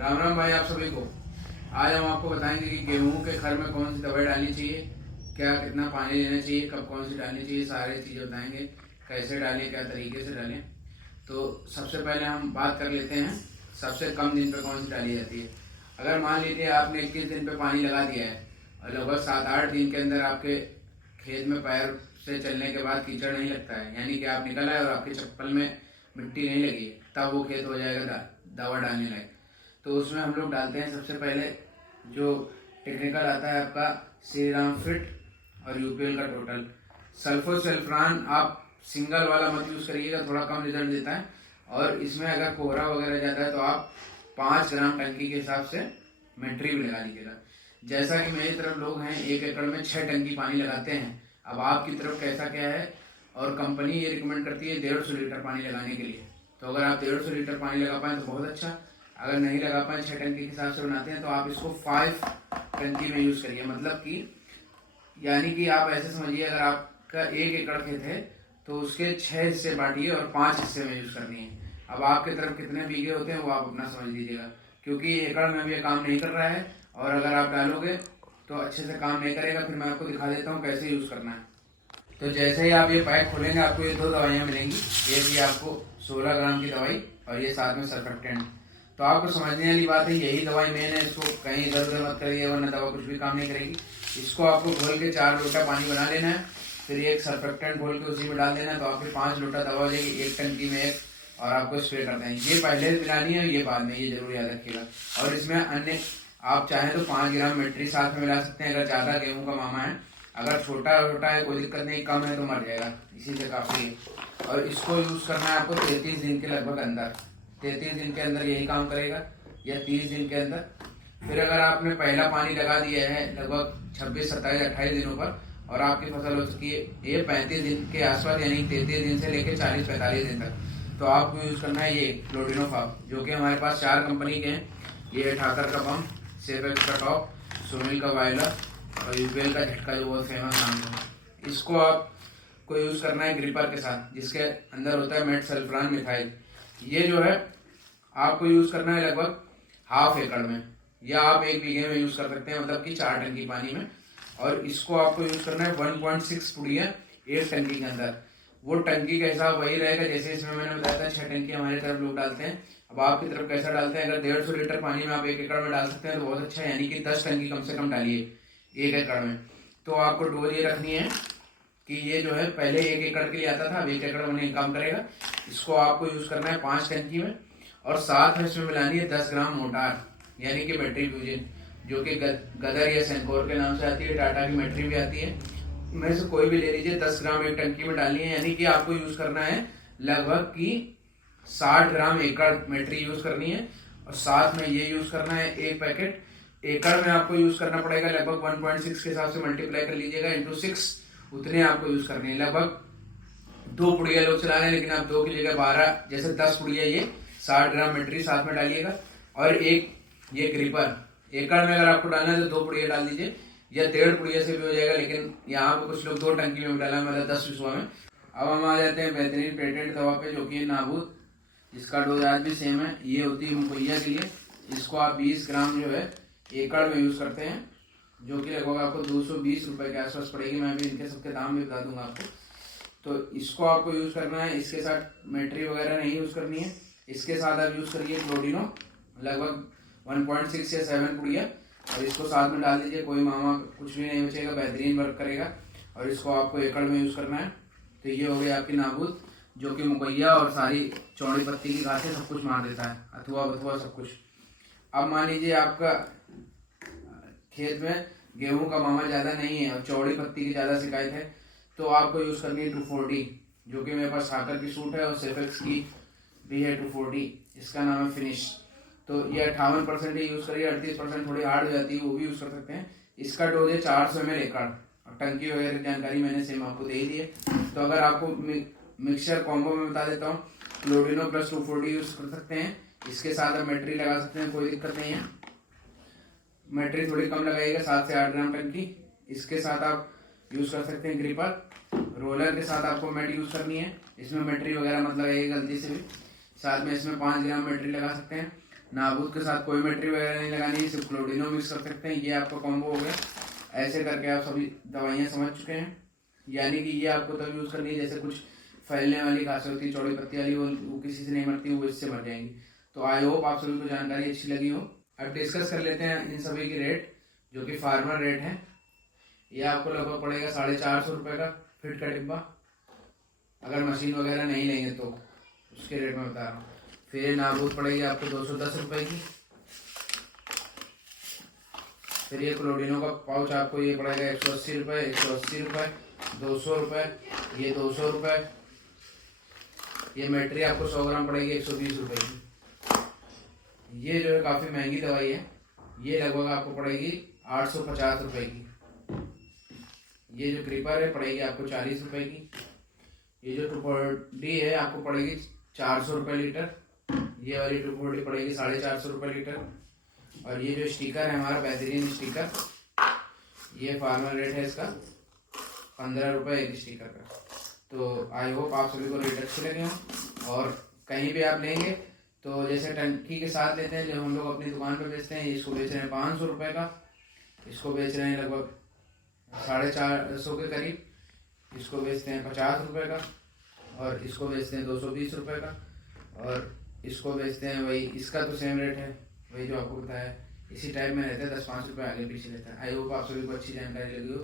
राम राम भाई आप सभी को। आज हम आपको बताएंगे कि गेहूं के खर में कौन सी दवाई डालनी चाहिए, क्या कितना पानी लेना चाहिए, कब कौन सी डालनी चाहिए, सारी चीज़ें बताएंगे। कैसे डालें, क्या तरीके से डालें। तो सबसे पहले हम बात कर लेते हैं सबसे कम दिन पे कौन सी डाली जाती है। अगर मान लीजिए आपने 21 दिन पे पानी लगा दिया है और लगभग 7-8 दिन के अंदर आपके खेत में पैर से चलने के बाद कीचड़ नहीं लगता है, यानी कि आप निकल आए और आपके चप्पल में मिट्टी नहीं लगी है, तब वो खेत हो जाएगा दवा डालने लायक। तो उसमें हम लोग डालते हैं सबसे पहले जो टेक्निकल आता है आपका श्री राम फिट और यूपीएल का टोटल। सल्फोसल्फान आप सिंगल वाला मत यूज़ करिएगा, थोड़ा कम रिजल्ट देता है। और इसमें अगर कोहरा वगैरह जाता है तो आप 5 ग्राम टंकी के हिसाब से मेट्री भी लगा लीजिएगा। जैसा कि मेरी तरफ लोग हैं 1 एकड़ में 6 टंकी पानी लगाते हैं। अब आपकी तरफ कैसा क्या है, और कंपनी ये रिकमेंड करती है 150 लीटर पानी लगाने के लिए। तो अगर आप 150 लीटर पानी लगा पाएँ तो बहुत अच्छा। अगर नहीं लगा पाए 6 टंकी के हिसाब से बनाते हैं तो आप इसको 5 टंकी में यूज़ करिए। मतलब कि यानी कि आप ऐसे समझिए, अगर आपका 1 एकड़ खेत है तो उसके 6 हिस्से बांटिए और 5 हिस्से में यूज़ करनी है। अब आपकी तरफ कितने बीघे होते हैं वो आप अपना समझ लीजिएगा, क्योंकि एकड़ में भी ये काम नहीं कर रहा है। और अगर आप डालोगे तो अच्छे से काम नहीं करेगा। फिर मैं आपको दिखा देता हूँ कैसे यूज़ करना है। तो जैसे ही आप ये पैक खोलेंगे आपको ये 2 दवाइयाँ मिलेंगी। एक ये आपको 16 ग्राम की दवाई और ये साथ में सर्फेक्टेंट। तो आपको समझने वाली बात है, यही दवाई मेन है, इसको कहीं इधर उधर मत करिए वरना दवा कुछ भी काम नहीं करेगी। इसको आपको घोल के 4 लोटा पानी बना लेना है, फिर एक सर्फेक्टेंट घोल के उसी में डाल देना है। तो आपके 5 लोटा दवा हो जाएगी 1 टंकी में 1, और आपको स्प्रे कर देंगे। ये पहले मिलानी है, ये बाद में, ये जरूर याद रखिएगा। और इसमें अन्य आप चाहें तो 5 ग्राम मेट्री साथ में मिला सकते हैं अगर ज़्यादा गेहूँ का मामा है। अगर छोटा छोटा है कोई दिक्कत नहीं, कम है तो मर जाएगा, इसी से काफ़ी है। और इसको यूज़ करना है आपको 33 दिन के लगभग अंदर। 33 दिन के अंदर यही काम करेगा, या 30 दिन के अंदर। फिर अगर आपने पहला पानी लगा दिया है लगभग 26, 27, 28 दिनों पर, और आपकी फसल हो चुकी है ये 35 दिन के आसपास, यानी 33 दिन से लेकर 40-45 दिन तक, तो आपको यूज़ करना है ये क्लोडिनोफॉप, जो कि हमारे पास 4 कंपनी के हैं। ये है ठाकर का पंप, सेफेक्स का टॉप, सोनिल का वायलर और यूपीएल का झटका, जो बहुत फेमस नाम है। इसको आपको यूज़ करना है ग्रिपर के साथ, जिसके अंदर होता है मेट सल्फ्रान मिथाइल। ये जो है आपको यूज़ करना है लगभग ½ एकड़ में, या आप 1 बीघे में यूज़ कर सकते हैं, मतलब कि 4 टंकी पानी में। और इसको आपको यूज़ करना है 1.6 पुड़िया 1 टंकी के अंदर। वो टंकी का हिसाब वही रहेगा जैसे इसमें मैंने बताया था 6 टंकी हमारी तरफ लोग डालते हैं। अब आपकी तरफ कैसा डालते हैं, अगर 150 लीटर पानी में आप 1 एकड़ में डाल सकते हैं तो बहुत अच्छा है, यानी कि 10 टंकी कम से कम डालिए 1 एकड़ में। तो आपको डोज ये रखनी है कि ये जो है पहले 1 एकड़ के लिए आता था, अब 1 एकड़ में काम करेगा। इसको आपको यूज़ करना है 5 टंकी में, और साथ में इसमें मिलानी है 10 ग्राम मोटार, यानी कि बैटरी फ्यूजन, जो कि गदर या सेंकोर के नाम से आती है। टाटा की बैटरी भी आती है, में से कोई भी ले लीजिए। 10 ग्राम 1 टंकी में डालनी है, यानी कि आपको यूज़ करना है लगभग की 60 ग्राम एकड़ बैटरी यूज़ करनी है। और साथ में ये यूज़ करना है 1 पैकेट। एकड़ में आपको यूज़ करना पड़ेगा लगभग 1.6 के हिसाब से मल्टीप्लाई कर लीजिएगा इंटू 6, उतने आपको यूज़ करनी है। लगभग 2 पुड़िया लोग चला रहे हैं, लेकिन आप 2 की जगह 12, जैसे 10 पुड़िया ये 60 ग्राम बैटरी साथ में डालिएगा। और एक ये ग्रिपर, एकड़ में अगर आपको डालना है तो 2 पुड़िया डाल दीजिए, या 1.5 पुड़िया से भी हो जाएगा, लेकिन यहाँ पे कुछ लोग 2 टंकी में डाला, मतलब 10 विश्वा में। अब हम आ जाते हैं बेहतरीन पेटेंट दवा पे, जो कि नाबूद, जिसका डोज आज भी सेम है। ये होती है मुकैया के लिए। इसको आप 20 ग्राम जो है एकड़ में यूज़ करते हैं, जो कि लगभग आपको 220 रुपये के आसपास पड़ेगी। मैं भी इनके सबके दाम भी बता दूंगा आपको। तो इसको आपको यूज़ करना है, इसके साथ मेट्री वगैरह नहीं यूज़ करनी है। इसके साथ आप यूज़ करिए क्लोडिनो, लगभग 1.6 या 7 पुड़िया, और इसको साथ में डाल दीजिए। कोई मामा कुछ भी नहीं बचेगा, बेहतरीन वर्क करेगा। और इसको आपको एकड़ में यूज़ करना है। तो ये हो गई आपकी नाबूद, जो कि मुकैया और सारी चौड़ी पत्ती की घासें सब कुछ मार देता है, अथवा बथुआ सब कुछ। अब मान लीजिए आपका खेत में गेहूं का मामा ज़्यादा नहीं है और चौड़ी पत्ती की ज़्यादा शिकायत है, तो आपको यूज़ करनी है 240, जो कि मेरे पास ठाकर की सूट है, और सेफेक्स की भी है 240। इसका नाम है फिनिश। तो ये 58% ही यूज़ करिए, 38% थोड़ी हार्ड हो जाती है, वो भी यूज़ कर सकते हैं। इसका डोज है 400 ml एकड़, और टंकी वगैरह की जानकारी मैंने सेम आपको दे ही दी है। तो अगर आपको मिक्सचर कॉम्बो में बता देता हूँ, क्लोडिनो प्लस 240 यूज़ कर सकते हैं। इसके साथ आप मेट्री लगा सकते हैं, कोई दिक्कत नहीं है। मेट्री थोड़ी कम लगाइएगा, 7 से 8 ग्राम टंकी। इसके साथ आप यूज़ कर सकते हैं ग्रिपर। रोलर के साथ आपको मेट यूज़ करनी है, इसमें मेट्री वगैरह मत लगाइएगा गलती से भी। साथ में इसमें 5 ग्राम मेट्री लगा सकते हैं। नाबूद के साथ कोई बैटरी वगैरह नहीं लगानी है, सिर्फ क्लोडिनो मिक्स कर सकते हैं। ये आपका कॉम्बो हो गया। ऐसे करके आप सभी दवाइयाँ समझ चुके हैं। यानी कि ये आपको तब यूज़ करनी है जैसे कुछ फैलने वाली घासें होती है, चौड़ी पत्ती वाली, वो किसी से नहीं मरती, वो इससे मर जाएंगी। तो आई होप आप सभी को जानकारी अच्छी लगी हो। अब डिस्कस कर लेते हैं इन सभी की रेट, जो कि फार्मर रेट है। ये आपको लगभग पड़ेगा 450 रुपये का फिट का डिब्बा, अगर मशीन वगैरह नहीं लेंगे तो उसके रेट में बता रहा हूँ। फिर नाबूद पड़ेगी आपको 210 रुपये की। फिर ये क्लोडिनो का पाउच आपको ये पड़ेगा 180 रुपये, 180 रुपये, 200 रुपये, ये 200 रुपये। ये बैटरी आपको 100 ग्राम पड़ेगी 120 रुपये की। ये जो है काफ़ी महंगी दवाई है, ये लगभग आपको पड़ेगी 850 रुपये की। ये जो क्रीपर है पड़ेगी आपको 40 रुपये की। ये जो 240 है आपको पड़ेगी 400 रुपये लीटर। ये वाली 240 पड़ेगी 450 रुपये लीटर। और ये जो स्टिकर है हमारा बेहतरीन स्टिकर, ये फार्मर रेट है इसका 15 रुपये एक स्टिकर का। तो आई होप आप सभी को रेट अच्छे लगे हों। और कहीं भी आप लेंगे तो जैसे टंकी के साथ लेते हैं, जो हम लोग अपनी दुकान पे बेचते हैं, इसको बेच रहे हैं 500 रुपये का, इसको बेच रहे हैं लगभग 450 के करीब, इसको बेचते हैं 50 रुपये का, और इसको बेचते हैं 220 रुपये का, और इसको बेचते हैं वही, इसका तो सेम रेट है वही जो आपको बताया, इसी टाइप में रहता है, 10-5 रुपये आगे पीछे रहता है। आई होप आप सभी को अच्छी जानकारी लगी हो।